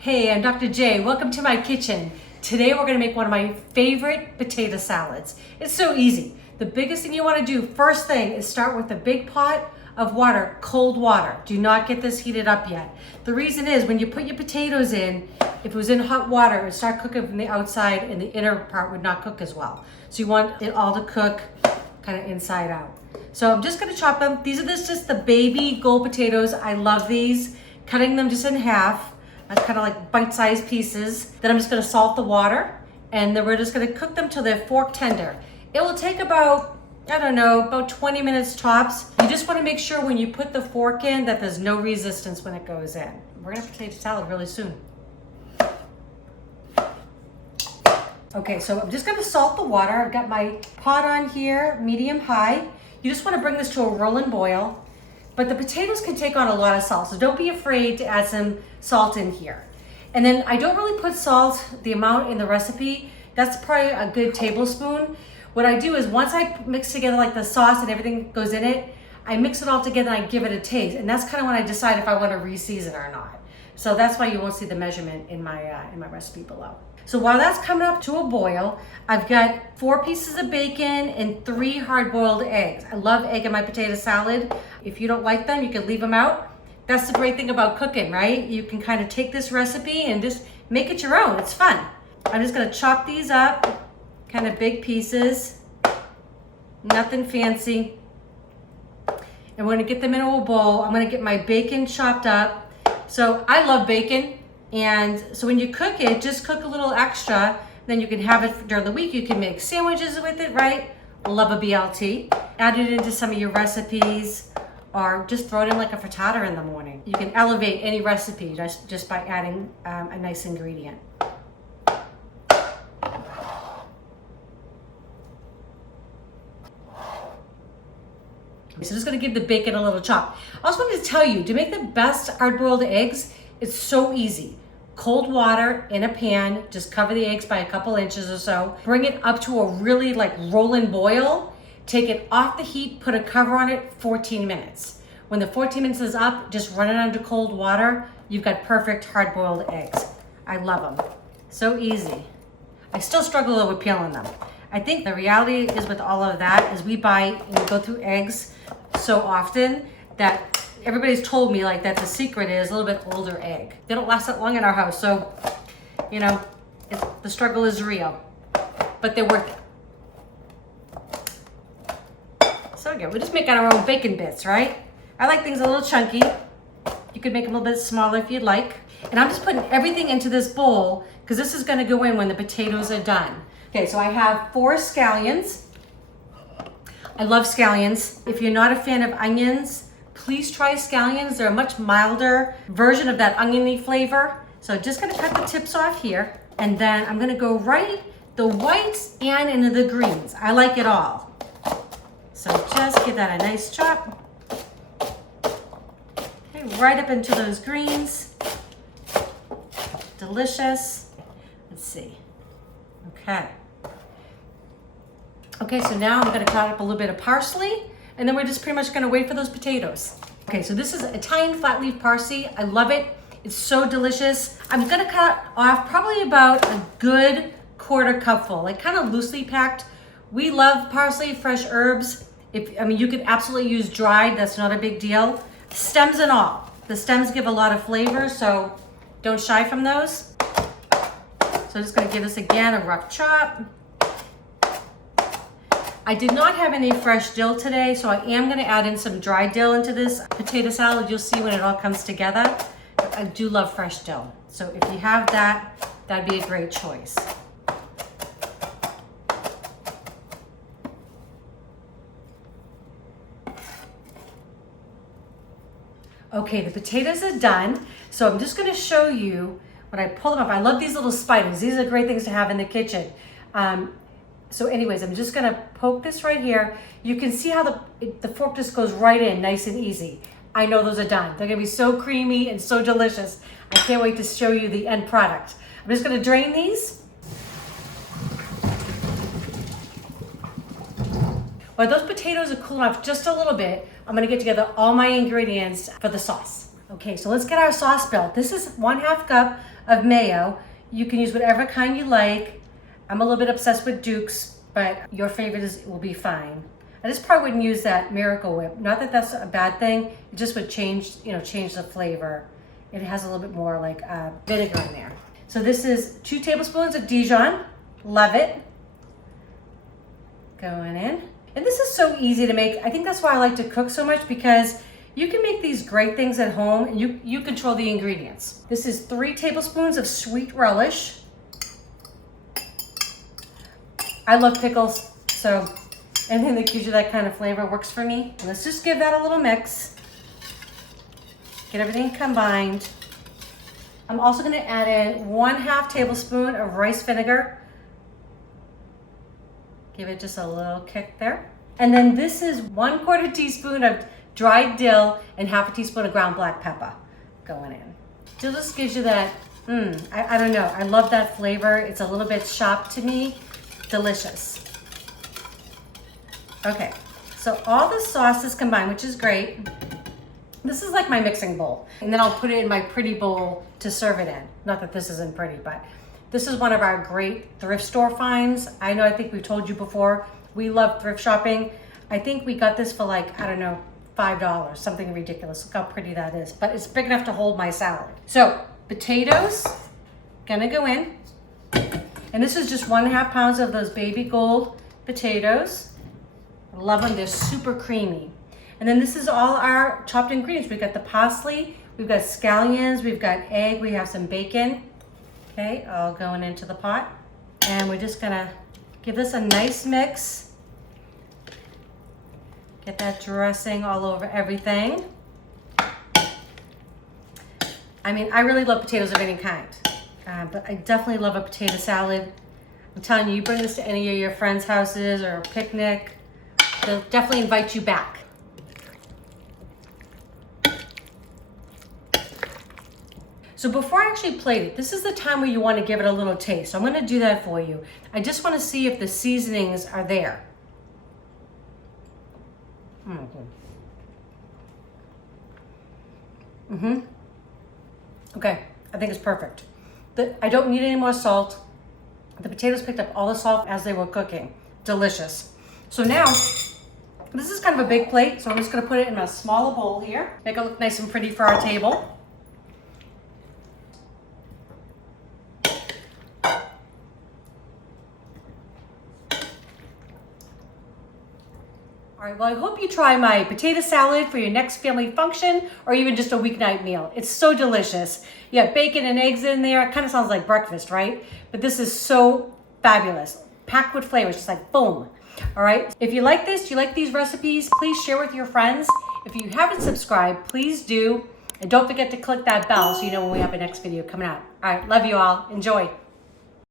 Hey, I'm Dr. J. Welcome to my kitchen. Today we're gonna make one of my favorite potato salads. It's so easy. The biggest thing you wanna do, first thing, is start with a big pot of water, cold water. Do not get this heated up yet. The reason is when you put your potatoes in, if it was in hot water, it would start cooking from the outside and the inner part would not cook as well. So you want it all to cook kind of inside out. So I'm just gonna chop them. These are just the baby gold potatoes. I love these. Cutting them just in half. That's kind of like bite-sized pieces. Then I'm just gonna salt the water and then we're just gonna cook them till they're fork tender. It will take about, I don't know, about 20 minutes tops. You just wanna make sure when you put the fork in that there's no resistance when it goes in. We're gonna have potato salad really soon. Okay, so I'm just gonna salt the water. I've got my pot on here, medium high. You just wanna bring this to a rolling boil. But the potatoes can take on a lot of salt, so don't be afraid to add some salt in here. And then I don't really put salt, the amount in the recipe. That's probably a good tablespoon. What I do is once I mix together like the sauce and everything goes in it, I mix it all together and I give it a taste. And that's kind of when I decide if I want to re-season or not. So that's why you won't see the measurement in my recipe below. So while that's coming up to a boil, I've got 4 pieces of bacon and 3 hard-boiled eggs. I love egg in my potato salad. If you don't like them, you can leave them out. That's the great thing about cooking, right? You can kind of take this recipe and just make it your own. It's fun. I'm just gonna chop these up, kind of big pieces, nothing fancy. And we're gonna get them into a bowl. I'm gonna get my bacon chopped up. So I love bacon. And so when you cook it, just cook a little extra, then you can have it during the week. You can make sandwiches with it, right? Love a BLT. Add it into some of your recipes or just throw it in like a frittata in the morning. You can elevate any recipe just by adding a nice ingredient. So just gonna give the bacon a little chop. I also wanted to tell you, to make the best hard-boiled eggs, it's so easy. Cold water in a pan, just cover the eggs by a couple inches or so. Bring it up to a really like rolling boil. Take it off the heat, put a cover on it, 14 minutes. When the 14 minutes is up, just run it under cold water. You've got perfect hard-boiled eggs. I love them. So easy. I still struggle though with peeling them. I think the reality is with all of that is we buy and we go through eggs so often that everybody's told me like that the secret is a little bit older egg. They don't last that long in our house, so you know, the struggle is real, but they're worth it. So again, we're just making our own bacon bits, right? I like things a little chunky. You could make them a little bit smaller if you'd like. And I'm just putting everything into this bowl because this is gonna go in when the potatoes are done. Okay, so I have 4 scallions. I love scallions. If you're not a fan of onions, please try scallions. They're a much milder version of that oniony flavor. So just gonna cut the tips off here. And then I'm gonna go right the whites and into the greens. I like it all. So just give that a nice chop. Okay, right up into those greens. Delicious. Let's see. Okay. Okay, so now I'm gonna cut up a little bit of parsley and then we're just pretty much gonna wait for those potatoes. Okay, so this is Italian flat leaf parsley. I love it. It's so delicious. I'm gonna cut off probably about a good 1/4 cupful, like kind of loosely packed. We love parsley, fresh herbs. I mean, you could absolutely use dried, that's not a big deal. Stems and all. The stems give a lot of flavor, so don't shy from those. So I'm just gonna give this again a rough chop. I did not have any fresh dill today, so I am gonna add in some dry dill into this potato salad. You'll see when it all comes together. I do love fresh dill. So if you have that, that'd be a great choice. Okay, the potatoes are done. So I'm just gonna show you when I pull them up. I love these little spiders. These are great things to have in the kitchen. So anyways, I'm just gonna poke this right here. You can see how the fork just goes right in, nice and easy. I know those are done. They're gonna be so creamy and so delicious. I can't wait to show you the end product. I'm just gonna drain these. While those potatoes are cooling off just a little bit, I'm gonna get together all my ingredients for the sauce. Okay, so let's get our sauce built. This is 1/2 cup of mayo. You can use whatever kind you like. I'm a little bit obsessed with Duke's, but your favorite will be fine. I just probably wouldn't use that Miracle Whip. Not that that's a bad thing. It just would change the flavor. It has a little bit more like vinegar in there. So this is 2 tablespoons of Dijon. Love it. Going in. And this is so easy to make. I think that's why I like to cook so much, because you can make these great things at home and you control the ingredients. This is 3 tablespoons of sweet relish. I love pickles, so anything that gives you that kind of flavor works for me. Let's just give that a little mix. Get everything combined. I'm also gonna add in 1/2 tablespoon of rice vinegar. Give it just a little kick there. And then this is 1/4 teaspoon of dried dill and 1/2 teaspoon of ground black pepper going in. Dill just gives you that, I don't know, I love that flavor. It's a little bit sharp to me. Delicious. Okay, so all the sauces combined, which is great. This is like my mixing bowl. And then I'll put it in my pretty bowl to serve it in. Not that this isn't pretty, but this is one of our great thrift store finds. I think we've told you before, we love thrift shopping. I think we got this for like, I don't know, $5, something ridiculous. Look how pretty that is. But it's big enough to hold my salad. So potatoes, gonna go in. And this is just 1/2 pounds of those baby gold potatoes. I love them, they're super creamy. And then this is all our chopped ingredients. We've got the parsley, we've got scallions, we've got egg, we have some bacon. Okay, all going into the pot. And we're just gonna give this a nice mix. Get that dressing all over everything. I mean, I really love potatoes of any kind, but I definitely love a potato salad. I'm telling you, you bring this to any of your friends' houses or a picnic, they'll definitely invite you back. So before I actually plate it, this is the time where you want to give it a little taste. So I'm going to do that for you. I just want to see if the seasonings are there. Okay, I think it's perfect. I don't need any more salt. The potatoes picked up all the salt as they were cooking. Delicious. So now, this is kind of a big plate, so I'm just going to put it in a smaller bowl here. Make it look nice and pretty for our table. All right, well, I hope you try my potato salad for your next family function or even just a weeknight meal. It's so delicious. You have bacon and eggs in there. It kind of sounds like breakfast, right? But this is so fabulous. Packed with flavors, just like boom. All right, if you like this, you like these recipes, please share with your friends. If you haven't subscribed, please do. And don't forget to click that bell so you know when we have a next video coming out. All right, love you all. Enjoy.